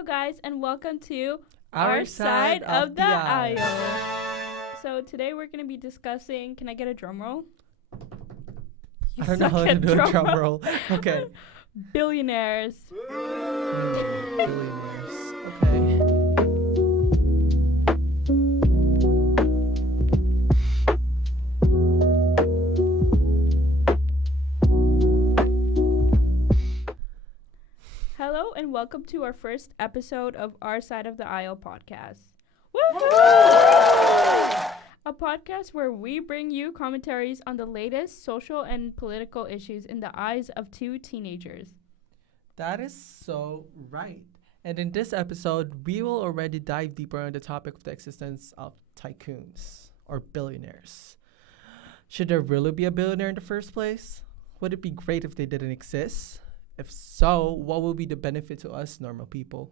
Hello, guys, and welcome to Our side of the aisle. So today we're going to be discussing. Can I get a drum roll? I don't know how to do a drum roll. Okay. Billionaires. Billionaires. Okay. Hello, and welcome to our first episode of Our Side of the Aisle podcast. Woo-hoo! A podcast where we bring you commentaries on the latest social and political issues in the eyes of two teenagers. That is so right. And in this episode, we will already dive deeper on the topic of the existence of tycoons or billionaires. Should there really be a billionaire in the first place? Would it be great if they didn't exist? If so, what will be the benefit to us normal people?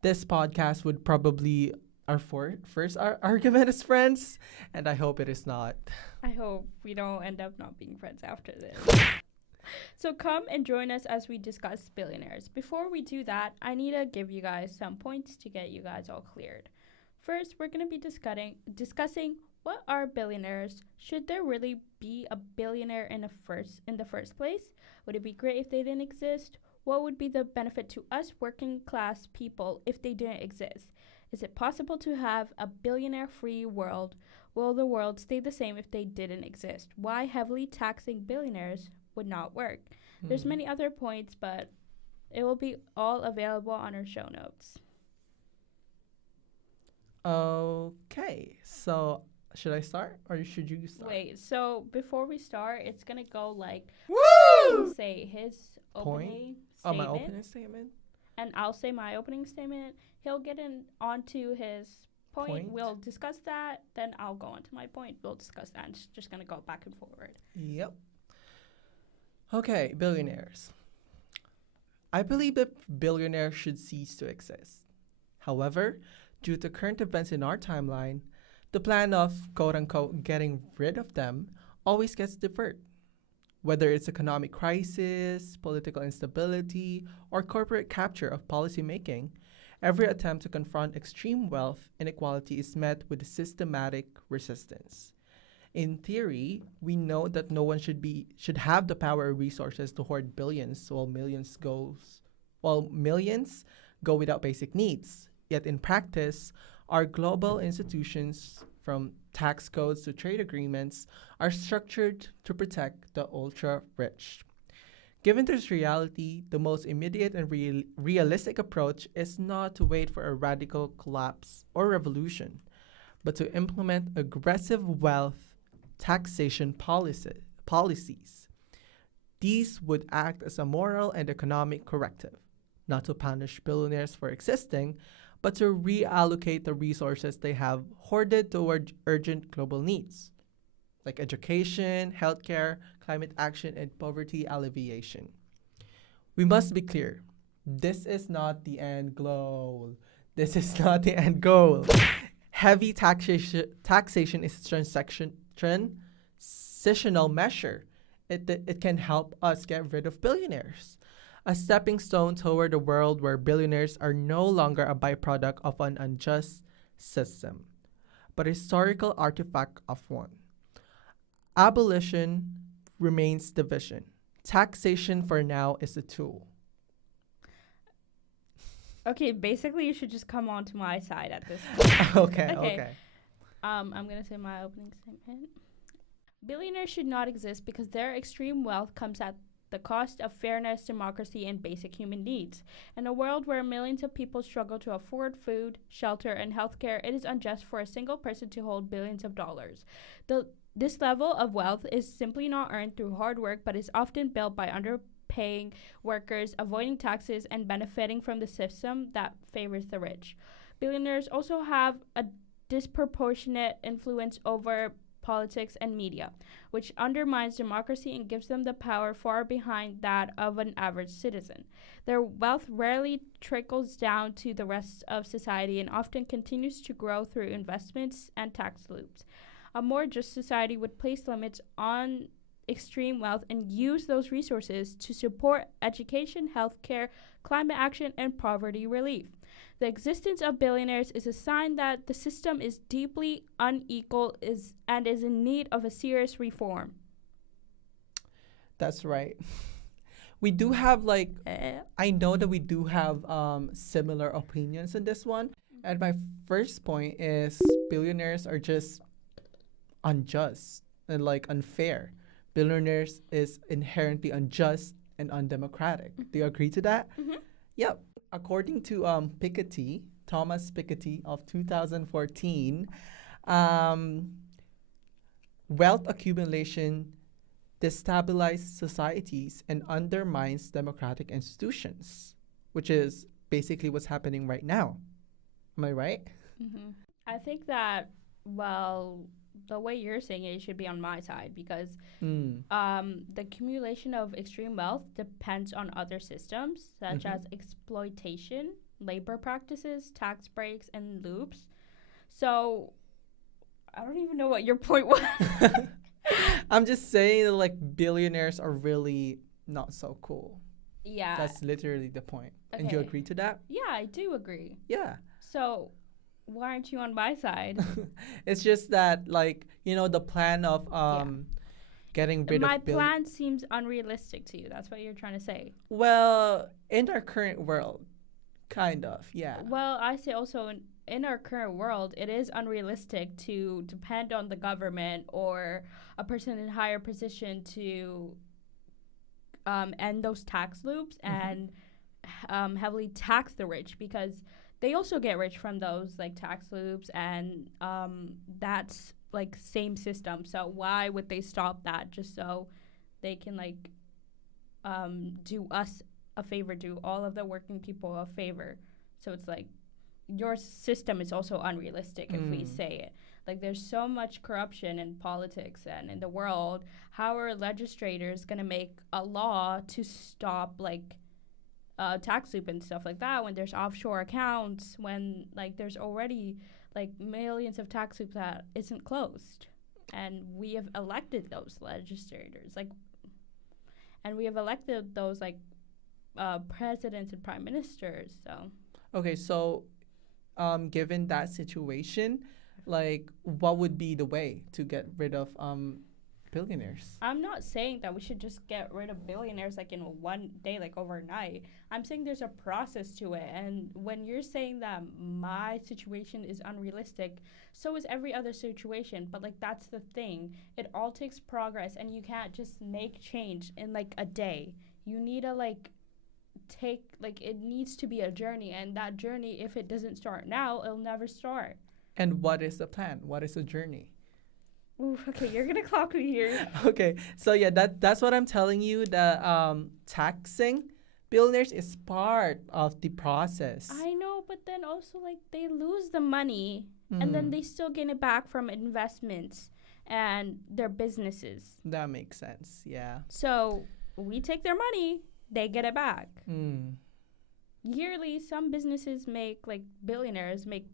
This podcast would probably our first argument as friends, and I hope it is not. I hope we don't end up not being friends after this. So come and join us as we discuss billionaires. Before we do that, I need to give you guys some points to get you guys all cleared. First, we're going to be discussing what are billionaires? Should there really be a billionaire in the first place? Would it be great if they didn't exist? What would be the benefit to us working class people if they didn't exist? Is it possible to have a billionaire-free world? Will the world stay the same if they didn't exist? Why heavily taxing billionaires would not work? There's many other points, but it will be all available on our show notes. Okay, so should I start or should you start? Wait, so before we start, it's going to go like, Woo! say his Point? opening Oh, statement. my opening statement? And I'll say my opening statement. He'll get onto his point. We'll discuss that. Then I'll go on to my point. We'll discuss that. And it's just going to go back and forward. Yep. Okay, billionaires. I believe that billionaires should cease to exist. However, due to current events in our timeline, the plan of quote-unquote getting rid of them always gets deferred. Whether it's economic crisis, political instability, or corporate capture of policymaking, every attempt to confront extreme wealth inequality is met with systematic resistance. In theory, we know that no one should have the power or resources to hoard billions while millions go without basic needs. Yet in practice, our global institutions, from tax codes to trade agreements, are structured to protect the ultra-rich. Given this reality, the most immediate and realistic approach is not to wait for a radical collapse or revolution, but to implement aggressive wealth taxation policies. These would act as a moral and economic corrective, not to punish billionaires for existing, but to reallocate the resources they have hoarded toward urgent global needs, like education, healthcare, climate action, and poverty alleviation. We must be clear, this is not the end goal. This is not the end goal. Heavy taxation is a transitional measure. It can help us get rid of billionaires, a stepping stone toward a world where billionaires are no longer a byproduct of an unjust system, but a historical artifact of one. Abolition remains division. Taxation for now is a tool. Okay, basically you should just come on to my side at this point. Okay. I'm going to say my opening statement. Billionaires should not exist because their extreme wealth comes at the cost of fairness, democracy, and basic human needs. In a world where millions of people struggle to afford food, shelter, and healthcare, it is unjust for a single person to hold billions of dollars. This level of wealth is simply not earned through hard work, but is often built by underpaying workers, avoiding taxes, and benefiting from the system that favors the rich. Billionaires also have a disproportionate influence over politics and media, which undermines democracy and gives them the power far behind that of an average citizen. Their wealth rarely trickles down to the rest of society and often continues to grow through investments and tax loops. A more just society would place limits on extreme wealth and use those resources to support education, healthcare, climate action, and poverty relief. The existence of billionaires is a sign that the system is deeply unequal and is in need of a serious reform. That's right. We do have I know that we do have similar opinions in this one. And my first point is billionaires are just unjust and unfair. Billionaires is inherently unjust and undemocratic. Do you agree to that? Mm-hmm. Yep. According to Piketty, Thomas Piketty of 2014, wealth accumulation destabilizes societies and undermines democratic institutions, which is basically what's happening right now. Am I right? Mm-hmm. I think that, well, the way you're saying it should be on my side because the accumulation of extreme wealth depends on other systems such as exploitation, labor practices, tax breaks, and loops. So I don't even know what your point was. I'm just saying that billionaires are really not so cool. Yeah. That's literally the point. Okay. And you agree to that? Yeah, I do agree. Yeah. So why aren't you on my side? It's just that the plan of getting rid my of plan seems unrealistic to you. That's what you're trying to say. Well, in our current world, kind of, yeah. Well, I say also in our current world, it is unrealistic to depend on the government or a person in higher position to end those tax loops and heavily tax the rich because they also get rich from those tax loops and that's same system. So why would they stop that just so they can do us a favor, do all of the working people a favor? So it's your system is also unrealistic if we say it. There's so much corruption in politics and in the world. How are legislators going to make a law to stop tax loop and stuff like that when there's offshore accounts, when there's already millions of tax loops that isn't closed? And we have elected those legislators, and we have elected those presidents and prime ministers. So okay, so given that situation, what would be the way to get rid of billionaires? I'm not saying that we should just get rid of billionaires in one day, overnight. I'm saying there's a process to it. And when you're saying that my situation is unrealistic, so is every other situation. But that's the thing. It all takes progress, and you can't just make change in a day. You need to it needs to be a journey, and that journey, if it doesn't start now, it'll never start. And what is the plan? What is the journey? Ooh, okay, you're gonna clock me here. Okay, so yeah, that's what I'm telling you. The taxing billionaires is part of the process. I know, but then also they lose the money, and then they still gain it back from investments and their businesses. That makes sense. Yeah. So we take their money, they get it back. Yearly, some businesses make billionaires make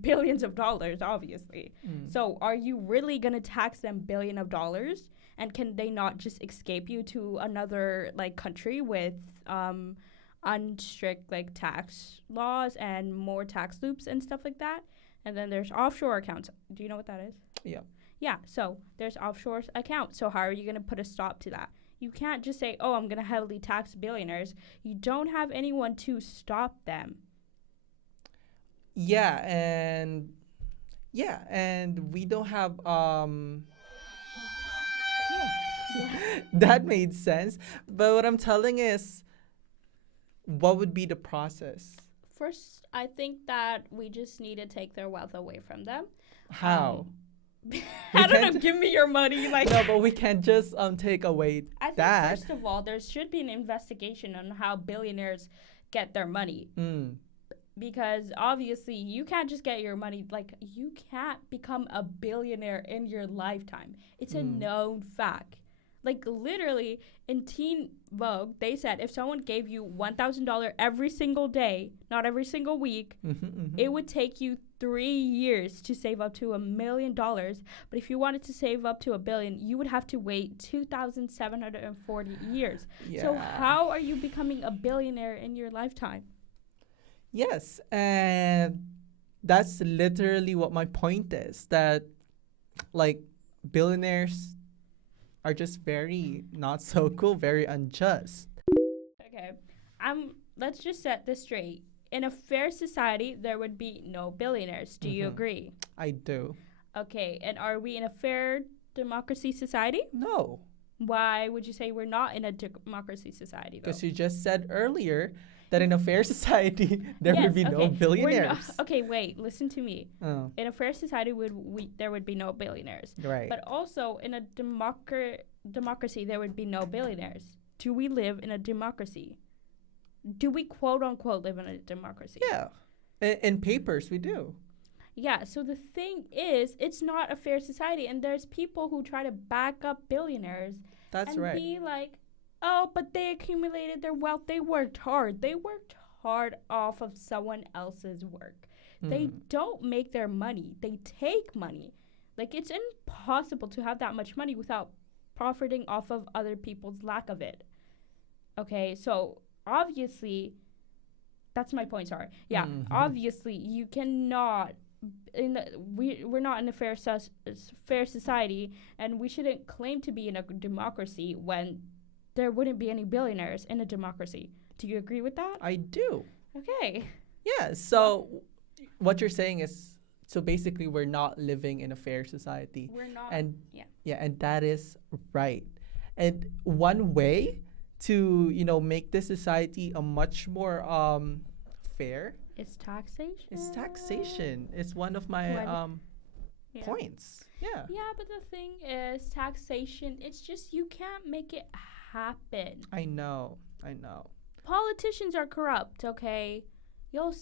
billions of dollars, obviously. So are you really going to tax them billion of dollars? And can they not just escape you to another country with unstrict tax laws and more tax loops and stuff like that? And then there's offshore accounts. Do you know what that is? Yeah. Yeah, so there's offshore accounts. So how are you going to put a stop to that? You can't just say, oh, I'm going to heavily tax billionaires. You don't have anyone to stop them. Yeah, and we don't have that made sense. But what I'm telling is, what would be the process? First, I think that we just need to take their wealth away from them. How? I don't know, give me your money. No, but we can't just take away I think that. First of all, there should be an investigation on how billionaires get their money. Because obviously you can't just get your money, you can't become a billionaire in your lifetime. It's a known fact. Literally in Teen Vogue, they said if someone gave you $1,000 every single day, not every single week, it would take you 3 years to save up to $1 million. But if you wanted to save up to $1 billion, you would have to wait 2,740 years. Yeah. So how are you becoming a billionaire in your lifetime? Yes, and that's literally what my point is, that like billionaires are just very not so cool, very unjust. Okay. Let's just set this straight. In a fair society, there would be no billionaires. Do you agree? I do. Okay. And are we in a fair democracy society? No, Why would you say we're not in a democracy society, though? because you just said earlier that in a fair society there would be no We're billionaires. okay, wait. Listen to me. Oh, In a fair society, there would be no billionaires. right. But also, in a democracy, there would be no billionaires. Do we live in a democracy? Do we quote unquote live in a democracy? Yeah. In papers, we do. Yeah, so the thing is, it's not a fair society, and there's people who try to back up billionaires That's and right. be like, oh, but they accumulated their wealth. They worked hard. They worked hard off of someone else's work. They don't make their money. They take money. Like, it's impossible to have that much money without profiting off of other people's lack of it. Okay, so obviously, that's my point, sorry. Yeah, obviously, you cannot, we're not in a fair society, and we shouldn't claim to be in a democracy when there wouldn't be any billionaires in a democracy. Do you agree with that? I do. Okay. Yeah. So what you're saying is, so basically we're not living in a fair society. We're not. And yeah. and that is right. And one way to, make this society a much more fair It's taxation. is taxation. It's one of my Yeah. points. Yeah. Yeah, but the thing is, taxation, it's just you can't make it happen. I know. Politicians are corrupt, okay? You'll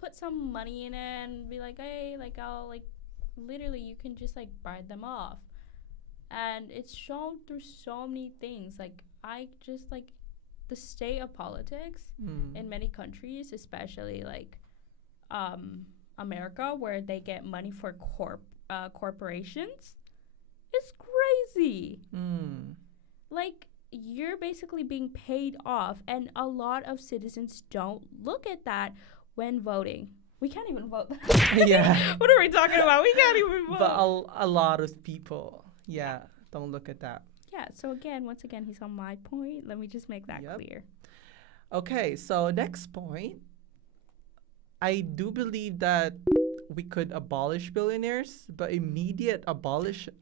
put some money in it and be like, hey, literally you can just buy them off. And it's shown through so many things. The state of politics in many countries, especially America, where they get money for corporations, is crazy. You're basically being paid off, and a lot of citizens don't look at that when voting. We can't even vote. Yeah. What are we talking about? We can't even vote. But a lot of people, don't look at that. Yeah, so once again, he's on my point. Let me just make that clear. Okay, so next point. I do believe that we could abolish billionaires, but immediate abolition.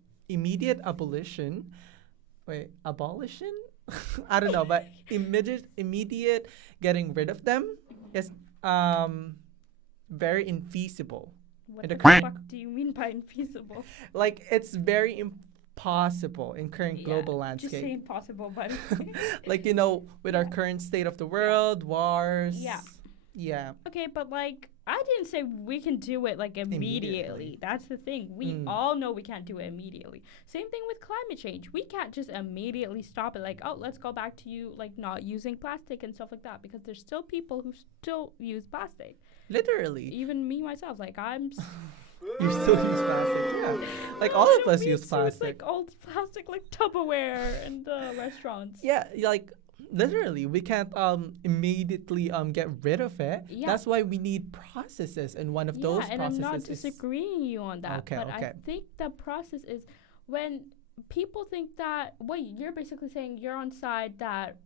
Wait, abolition? I don't know, but immediate getting rid of them is very infeasible. What the fuck do you mean by infeasible? It's very impossible in current global landscape. Just say impossible, buddy. With our current state of the world, wars. Yeah. Yeah. Okay, but I didn't say we can do it immediately. That's the thing. We all know we can't do it immediately. Same thing with climate change. We can't just immediately stop it. Let's go back to you not using plastic and stuff like that, because there's still people who still use plastic. Literally. Even me myself. I'm. You still use plastic, yeah. All of us use plastic. It's old plastic, Tupperware in the restaurants. Yeah, literally, we can't immediately get rid of it. Yeah. That's why we need processes, and one of those and processes I'm not is disagreeing you on that. Okay, but okay. I think the process is when people think that. Wait, you're basically saying you're on side that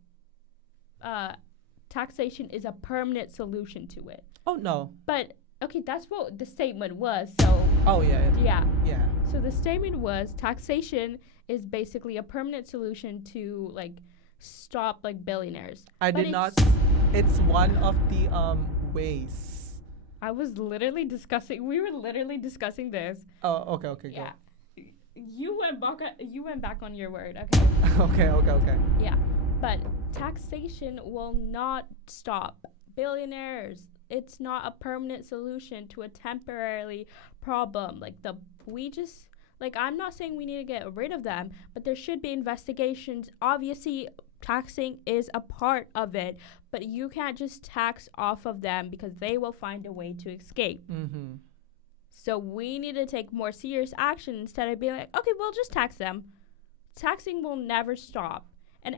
taxation is a permanent solution to it. Oh no. But okay, that's what the statement was. So. Oh yeah. Yeah. Yeah. So the statement was taxation is basically a permanent solution to stop billionaires. I But did not. It's one of the ways. I was literally discussing. We were literally discussing this. Oh, okay, Yeah. You went back on your word. Okay. Okay. Yeah. But taxation will not stop billionaires. It's not a permanent solution to a temporary problem. I'm not saying we need to get rid of them, but there should be investigations. Obviously, taxing is a part of it, but you can't just tax off of them because they will find a way to escape. Mm-hmm. So we need to take more serious action instead of being like, okay, we'll just tax them. Taxing will never stop. And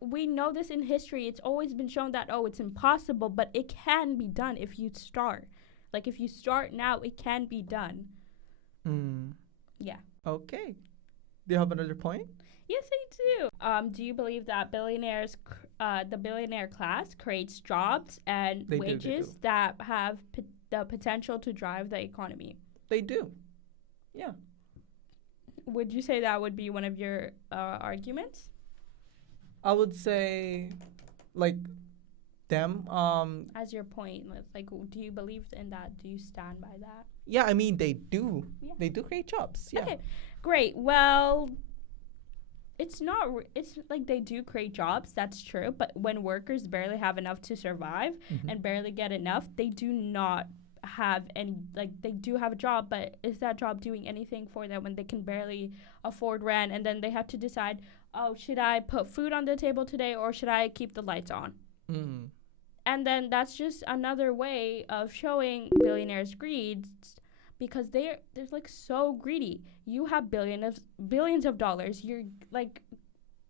we know this in history. It's always been shown that, it's impossible, but it can be done if you start. Like, if you start now, it can be done. Yeah. Okay. Do you have another point? Yes, I do. Do you believe that the billionaire class creates jobs and wages that have the potential to drive the economy? They do. Yeah. Would you say that would be one of your arguments? I would say, like, them. As your point, like, do you believe in that? Do you stand by that? Yeah, I mean, they do. Yeah. They do create jobs. Yeah. Okay, great. Well, it's like they do create jobs. That's true. But when workers barely have enough to survive and barely get enough, they do not have any, like, they do have a job, but is that job doing anything for them when they can barely afford rent, and then they have to decide, should I put food on the table today or should I keep the lights on? And then that's just another way of showing billionaires' greed, because they're like so greedy. You have billions of dollars. You're like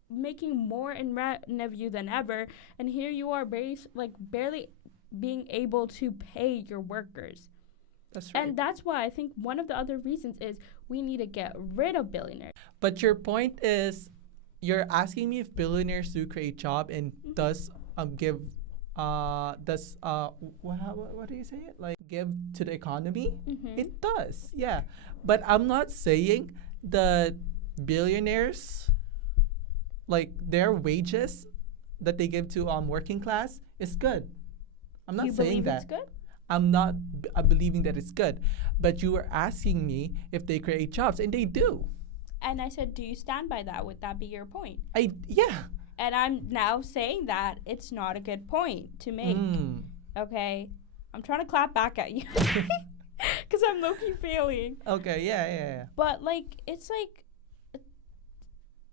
making more in revenue than ever, and here you are barely being able to pay your workers. That's right. And that's why I think one of the other reasons is we need to get rid of billionaires. But your point is, you're asking me if billionaires do create job and does give what do you say it, like, give to the economy? It does, yeah. But I'm not saying the billionaires, like, their wages that they give to working class is good. I'm not saying that. It's good? I'm not believing that it's good. But you were asking me if they create jobs, and they do. And I said, do you stand by that? Would that be your point? Yeah. And I'm now saying that it's not a good point to make. Okay? I'm trying to clap back at you. Because I'm low-key failing. Okay, yeah. But, like, it's like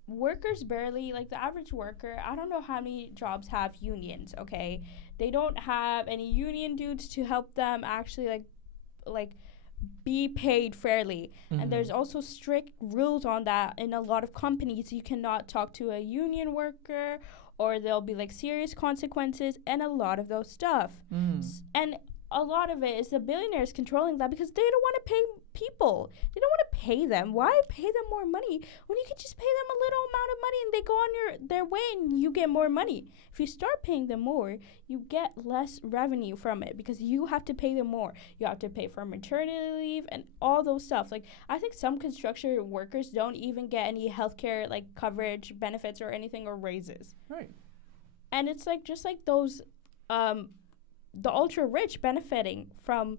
workers barely, like, the average worker, I don't know how many jobs have unions, okay? They don't have any union dudes to help them actually, like be paid fairly. And there's also strict rules on that in a lot of companies. You cannot talk to a union worker, or there'll be, like, serious consequences and a lot of those stuff. And a lot of it is the billionaires controlling that because they don't want to pay people. They don't want to pay them. Why pay them more money when you can just pay them a little amount of money and they go on their way and you get more money? If you start paying them more, you get less revenue from it because you have to pay them more. You have to pay for maternity leave and all those stuff. Like, I think some construction workers don't even get any healthcare, like, coverage, benefits or anything, or raises. Right. And it's like just like those the ultra rich benefiting from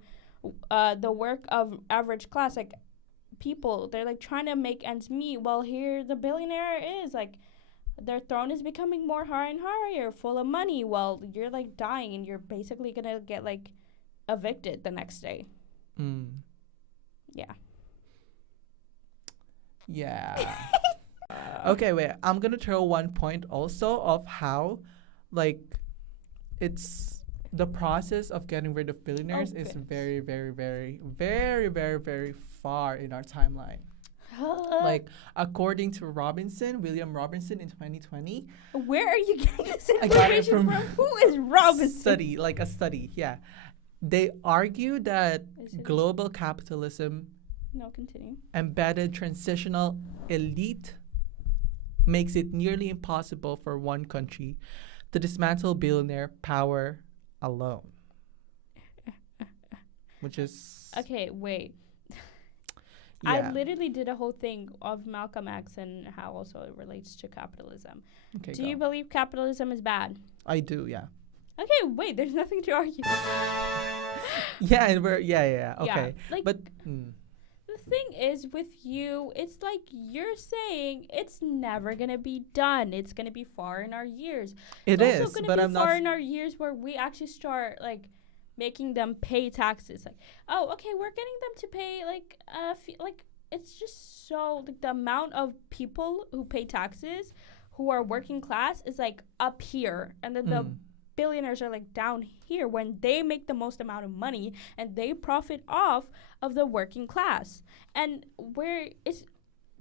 the work of average class, like, people. They're, like, trying to make ends meet. Well, here the billionaire is, like, their throne is becoming more higher and higher, full of money. Well, you're, like, dying and you're basically gonna get, like, evicted the next day. Yeah. Okay, wait. I'm gonna throw one point also of how, like, it's the process of getting rid of billionaires is very, very, very, very, very, very far in our timeline. Like, according to William Robinson in 2020. Where are you getting this information I got it from Who is Robinson? A study, yeah. They argue that global capitalism embedded transitional elite makes it nearly impossible for one country to dismantle billionaire power alone. Which is... Okay, wait. Yeah. I literally did a whole thing of Malcolm X and how also it relates to capitalism. Okay, do you believe capitalism is bad? I do, yeah. Okay, wait, there's nothing to argue. Yeah, and we're... Yeah, okay. Yeah, like, but... The thing is, with you, it's like you're saying it's never going to be done. It's going to be far in our years. It's also going to be far in our years where we actually start, like, making them pay taxes. Like, oh, okay, we're getting them to pay, like, it's just so, like, the amount of people who pay taxes who are working class is like up here, and then the billionaires are like down here when they make the most amount of money and they profit off of the working class. And where is,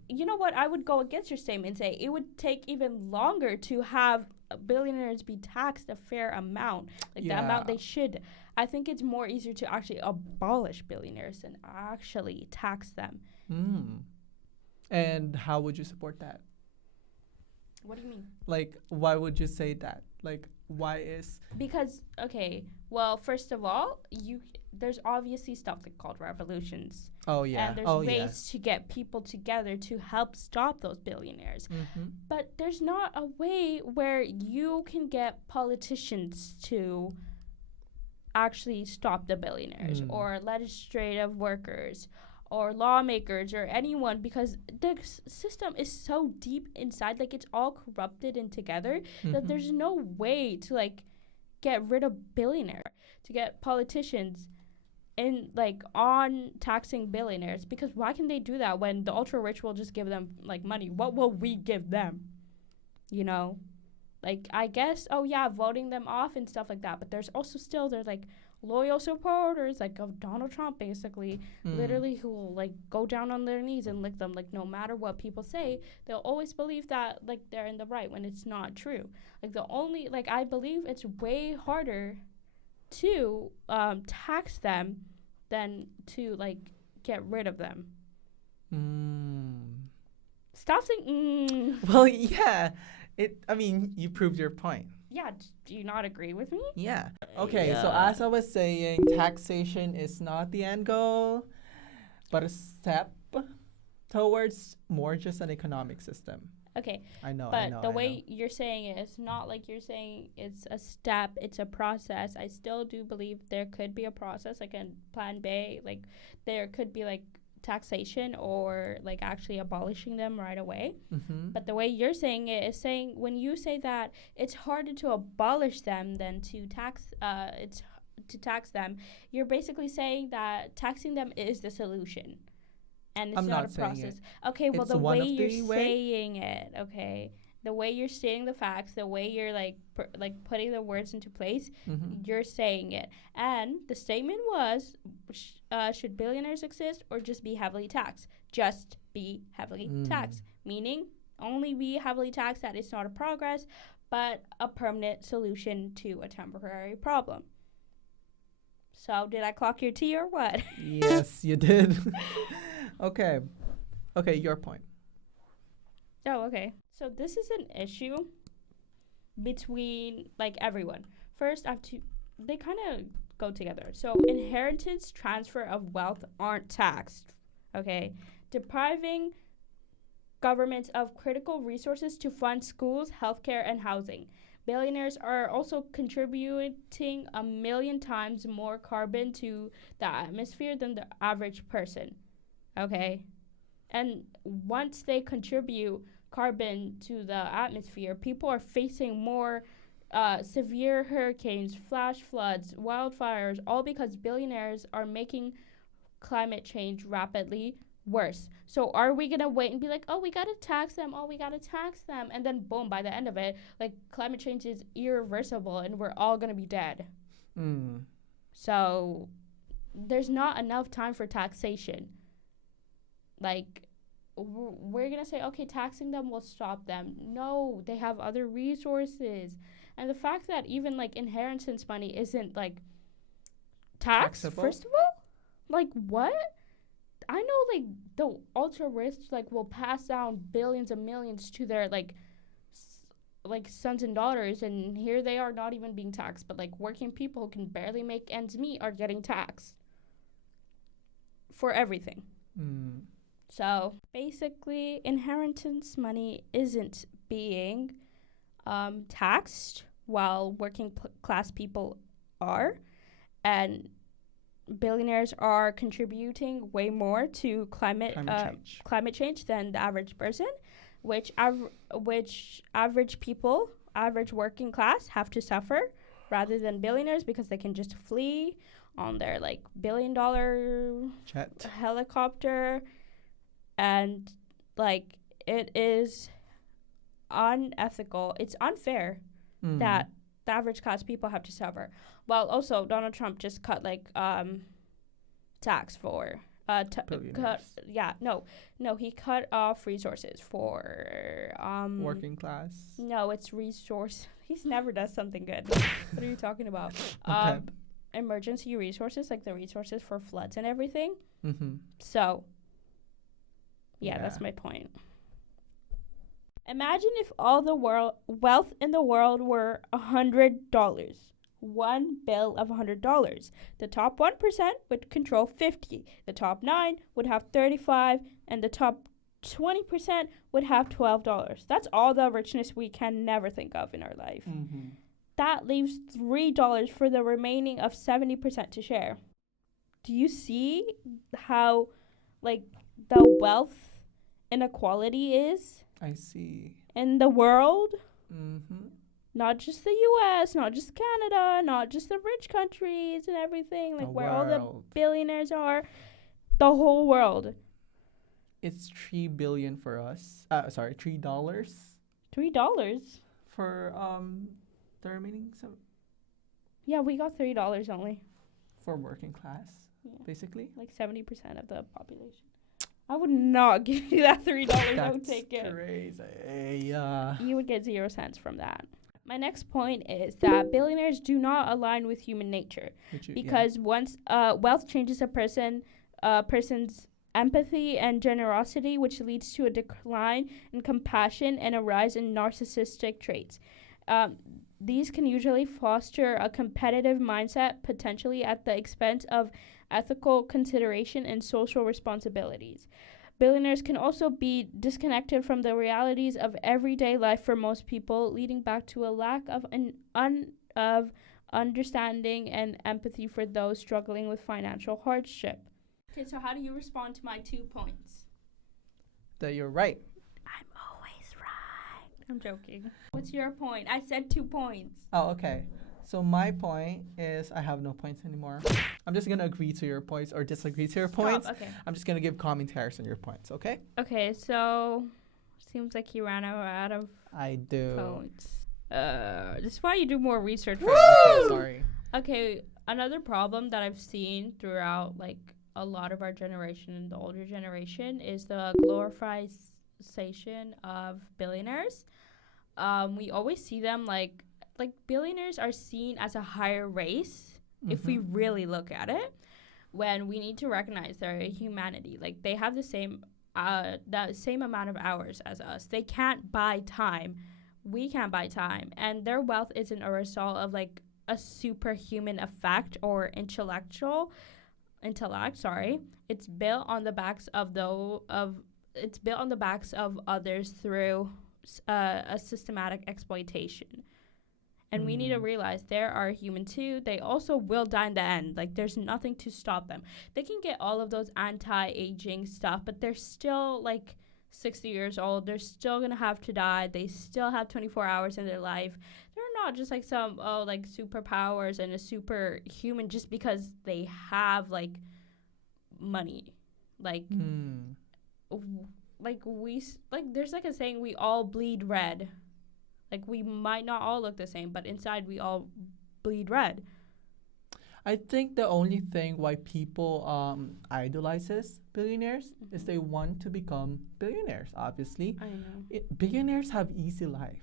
you know what, I would go against your statement and say it would take even longer to have billionaires be taxed a fair amount, like the amount they should. I think it's more easier to actually abolish billionaires than actually tax them. And how would you support that? What do you mean? Like, why would you say that? Like, why is... Because, okay, well, first of all, there's obviously stuff like called revolutions. Oh, yeah. And there's ways to get people together to help stop those billionaires. But there's not a way where you can get politicians to actually stop the billionaires or legislative workers or lawmakers or anyone, because the system is so deep inside, like it's all corrupted and together, that there's no way to like get rid of billionaires, to get politicians in like on taxing billionaires. Because why can they do that when the ultra rich will just give them like money? What will we give them? You know, like I guess, oh yeah, voting them off and stuff like that. But there's also still, there's like loyal supporters like of Donald Trump, basically, literally, who will like go down on their knees and lick them. Like no matter what people say, they'll always believe that like they're in the right when it's not true. Like the only, like I believe it's way harder to tax them than to like get rid of them. Stop saying Well, yeah. I mean, you proved your point. Yeah, do you not agree with me? Yeah. Okay, so as I was saying, taxation is not the end goal, but a step towards more just an economic system. Okay. I know. But the way you're saying it, it's not like you're saying it's a step, it's a process. I still do believe there could be a process, like a plan B, like there could be like taxation or like actually abolishing them right away. But the way you're saying it is saying, when you say that it's harder to abolish them than to tax them, you're basically saying that taxing them is the solution and it's not a process. Okay, well, the way you're saying it, okay, the way you're stating the facts, the way you're like putting the words into place, you're saying it. And the statement was, should billionaires exist or just be heavily taxed? Just be heavily taxed, meaning only be heavily taxed, that it's not a progress, but a permanent solution to a temporary problem. So did I clock your T or what? Yes, you did. Okay, your point. Oh, okay. So this is an issue between like everyone. First, they kind of go together. So inheritance, transfer of wealth aren't taxed, okay? Depriving governments of critical resources to fund schools, healthcare, and housing. Billionaires are also contributing 1 million times more carbon to the atmosphere than the average person, okay? And once they contribute carbon to the atmosphere, people are facing more severe hurricanes, flash floods, wildfires, all because billionaires are making climate change rapidly worse. So are we going to wait and be like, oh, we got to tax them, and then boom, by the end of it, like climate change is irreversible and we're all going to be dead. So there's not enough time for taxation. Like, we're going to say, okay, taxing them will stop them. No, they have other resources. And the fact that even, like, inheritance money isn't, like, taxed, first of all? Like, what? I know, like, the ultra-rich, like, will pass down billions and millions to their, like sons and daughters, and here they are not even being taxed. But, like, working people who can barely make ends meet are getting taxed for everything. So basically, inheritance money isn't being taxed while working class people are, and billionaires are contributing way more to climate change than the average person, which average people, average working class, have to suffer rather than billionaires, because they can just flee on their like $1 billion jet helicopter. And like, it is unethical. It's unfair that the average class people have to suffer. Well, also Donald Trump just cut tax for he cut off resources for working class. No, it's resource. He's never does something good. What are you talking about? Okay. Emergency resources, like the resources for floods and everything. Mm-hmm. So, yeah, that's my point. Imagine if all the wealth in the world were $100. One bill of $100. The top 1% would control 50. The top 9 would have 35, and the top 20% would have $12. That's all the richness we can never think of in our life. Mm-hmm. That leaves $3 for the remaining of 70% to share. Do you see how, the wealth inequality is? I see. In the world? Mm-hmm. Not just the U.S., not just Canada, not just the rich countries and everything, where all the billionaires are. The whole world. It's $3 billion for us. $3. $3? For the remaining Yeah, we got $3 only. For working class, basically. 70% of the population. I would not give you that $3. I would take it. That's crazy. You would get 0 cents from that. My next point is that billionaires do not align with human nature because once wealth changes a person's empathy and generosity, which leads to a decline in compassion and a rise in narcissistic traits. These can usually foster a competitive mindset, potentially at the expense of ethical consideration and social responsibilities. Billionaires can also be disconnected from the realities of everyday life for most people, leading back to a lack of understanding and empathy for those struggling with financial hardship. Okay, so how do you respond to my 2 points? That you're right. I'm always right. I'm joking. What's your point? I said 2 points. Oh, okay. So my point is I have no points anymore. I'm just going to agree to your points or disagree to your points. Okay. I'm just going to give commentaries on your points, okay? Okay, so seems like you ran out of I do. points. This is why you do more research. Okay, sorry. Okay, another problem that I've seen throughout a lot of our generation and the older generation is the glorification of billionaires. We always see them like billionaires are seen as a higher race if we really look at it, when we need to recognize their humanity. They have the same amount of hours as us. They can't buy time. We can't buy time, and their wealth isn't a result of a superhuman effect or intellect. Sorry, it's built on the backs of others through a systematic exploitation. And we need to realize they are human too. They also will die in the end. There's nothing to stop them. They can get all of those anti-aging stuff, but they're still 60 years old. They're still going to have to die. They still have 24 hours in their life. They're not just some superpowers and a superhuman just because they have money. There's a saying, we all bleed red. We might not all look the same, but inside we all bleed red. I think the only thing why people idolizes billionaires is they want to become billionaires, obviously. I know. Billionaires have easy life,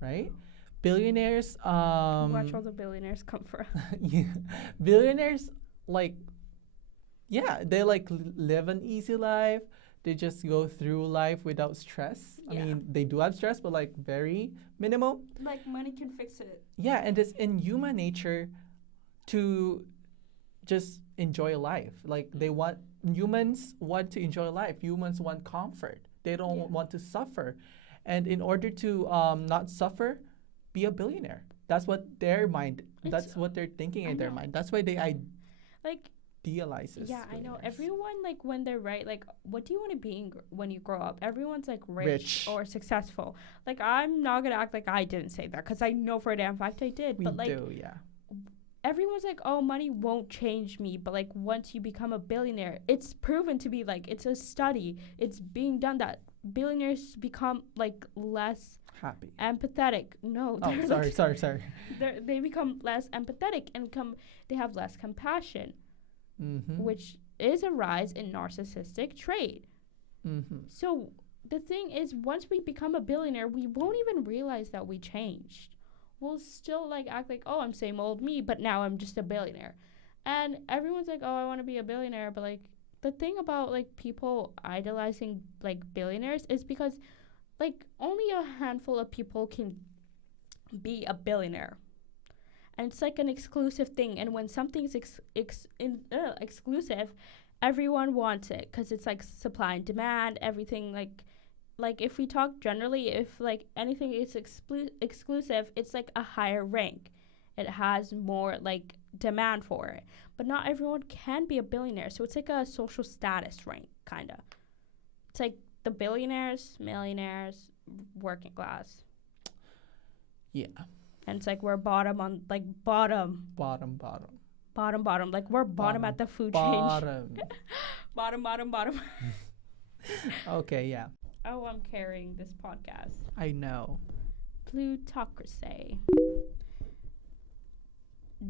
right? Billionaires... Watch all the billionaires come for us. Yeah. Billionaires, they live an easy life. They just go through life without stress. Yeah. I mean, they do have stress, but very minimal. Money can fix it. Yeah, and it's in human nature to just enjoy life. Humans want to enjoy life. Humans want comfort. They don't want to suffer. And in order to not suffer, be a billionaire. That's what their mind, that's what they're thinking in their mind. That's why they idealizes. Yeah, I know. Everyone, when they're what do you want to be when you grow up? Everyone's rich or successful. I'm not going to act like I didn't say that, because I know for a damn fact I did. We do, yeah. Everyone's oh, money won't change me. But once you become a billionaire, it's proven to be it's a study. It's being done that billionaires become like less Happy. empathetic. No, Oh, they're sorry, like, sorry, sorry. they become less empathetic and they have less compassion, Mm-hmm. which is a rise in narcissistic trait. Mm-hmm. So the thing is, once we become a billionaire, we won't even realize that we changed. We'll still like act like, oh, I'm same old me, but now I'm just a billionaire. And everyone's like, oh, I want to be a billionaire, but like the thing about like people idolizing like billionaires is because like only a handful of people can be a billionaire. And it's like an exclusive thing, and when something's exclusive, everyone wants it because it's like supply and demand, everything like if we talk generally, if like anything is exclusive, it's like a higher rank, it has more like demand for it, but not everyone can be a billionaire, so it's like a social status rank kind of. It's like the billionaires, millionaires, working class, Yeah. and it's like we're bottom on like bottom Bottom. like we're bottom at the food chain. Bottom. Okay, yeah. Oh, I'm carrying this podcast. I know. Plutocracy.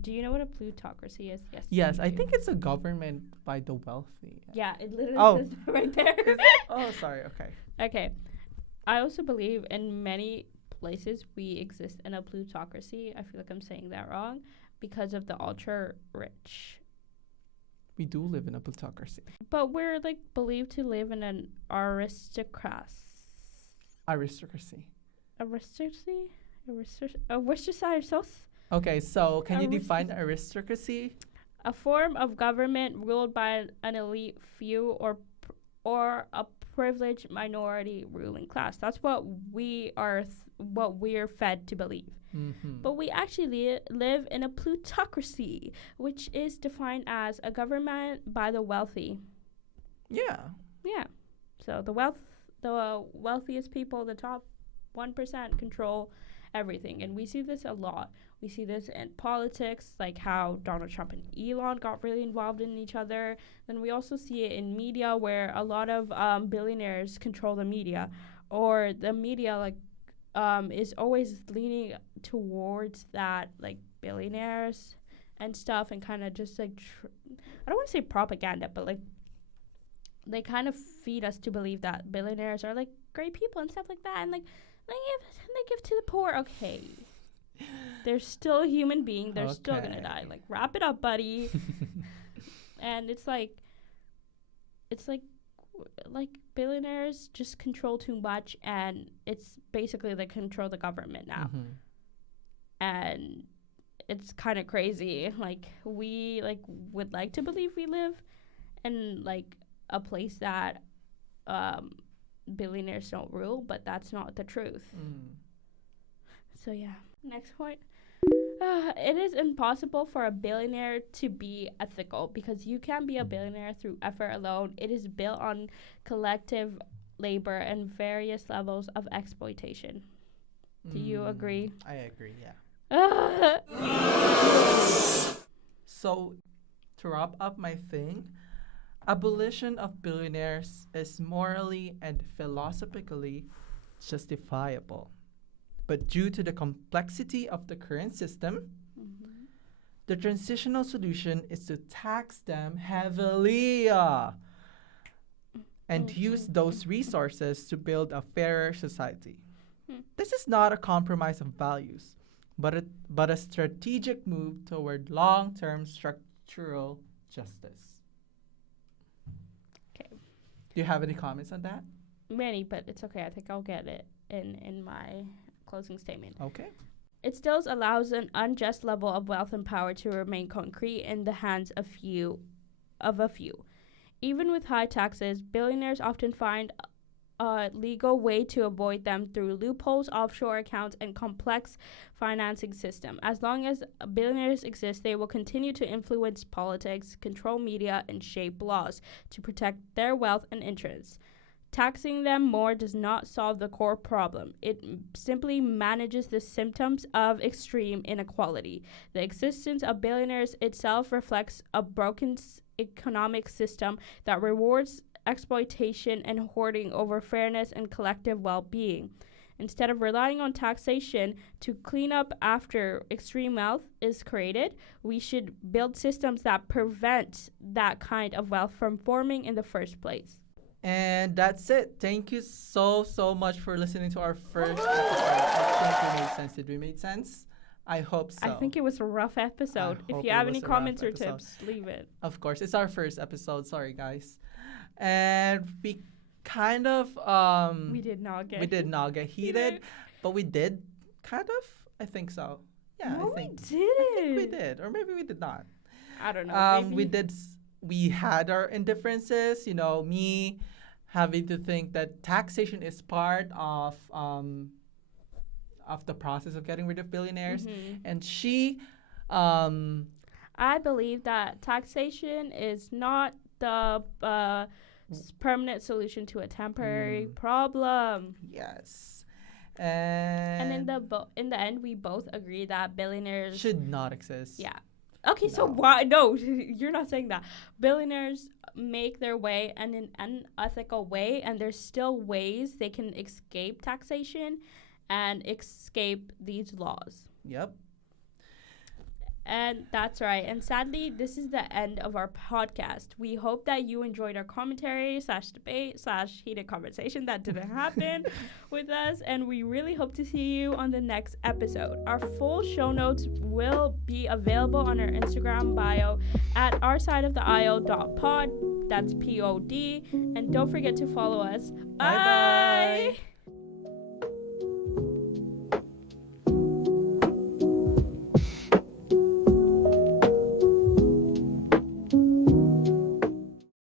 Do you know what a plutocracy is? Yes, you I do. think it's a government by the wealthy. Yeah, it literally Oh. says that right there. Oh, sorry. Okay. Okay. I also believe in many places we exist in a plutocracy. I feel like I'm saying that wrong because of the ultra rich. We do live in a plutocracy. But we're like believed to live in an aristocracy. Aristocracy. Okay, so can you define aristocracy? A form of government ruled by an elite few or a privileged minority ruling class. That's what we are what we're fed to believe. Mm-hmm. But we actually live in a plutocracy, which is defined as a government by the wealthy. Yeah. Yeah. So the wealthiest people, the top 1% control everything. And we see this a lot. We see this in politics, like how Donald Trump and Elon got really involved in each other. Then we also see it in media where a lot of billionaires control the media, or the media is always leaning towards that, like billionaires and stuff, and kind of just like I don't want to say propaganda, but like they kind of feed us to believe that billionaires are like great people and stuff like that, and like they give to the poor. Okay, they're still a human being. They're still gonna die. Like wrap it up, buddy. And it's like billionaires just control too much, and it's basically they control the government now. Mm-hmm. And it's kind of crazy. Like we would like to believe we live in like a place that billionaires don't rule, but that's not the truth. So yeah, next point. It is impossible for a billionaire to be ethical because you can't be a billionaire through effort alone. It is built on collective labor and various levels of exploitation. Do you agree? I agree, yeah. Ah. So, to wrap up my thing, abolition of billionaires is morally and philosophically justifiable. But due to the complexity of the current system, the transitional solution is to tax them heavily and use those resources to build a fairer society. This is not a compromise of values, but a strategic move toward long-term structural justice. Okay. Do you have any comments on that? Many, but it's okay. I think I'll get it in my closing statement. Okay. It still allows an unjust level of wealth and power to remain concrete in the hands of a few. Even with high taxes, billionaires often find a legal way to avoid them through loopholes, offshore accounts, and complex financing system. As long as billionaires exist, they will continue to influence politics, control media, and shape laws to protect their wealth and interests. Taxing them more does not solve the core problem. It simply manages the symptoms of extreme inequality. The existence of billionaires itself reflects a broken economic system that rewards exploitation, and hoarding over fairness and collective well-being. Instead of relying on taxation to clean up after extreme wealth is created, we should build systems that prevent that kind of wealth from forming in the first place. And that's it. Thank you so much for listening to our first episode. I think we made sense. Did we make sense? I hope so. I think it was a rough episode. If you have any comments or tips, leave it. Of course, it's our first episode. Sorry, guys. And we kind of we did not get heated, but we did kind of. I think so. Yeah, no, I think we didn't. I think we did, or maybe we did not. I don't know. We did. We had our indifferences. You know, me having to think that taxation is part of the process of getting rid of billionaires, and she. I believe that taxation is not the permanent solution to a temporary problem. Yes. And in the end, we both agree that billionaires should not exist. Yeah. Okay, so why? No, you're not saying that. Billionaires make their way in an unethical way, and there's still ways they can escape taxation and escape these laws. Yep. And that's right. And sadly, this is the end of our podcast. We hope that you enjoyed our commentary / debate / heated conversation that didn't happen with us. And we really hope to see you on the next episode. Our full show notes will be available on our Instagram bio at oursideoftheaisle.pod. That's POD. And don't forget to follow us. Bye.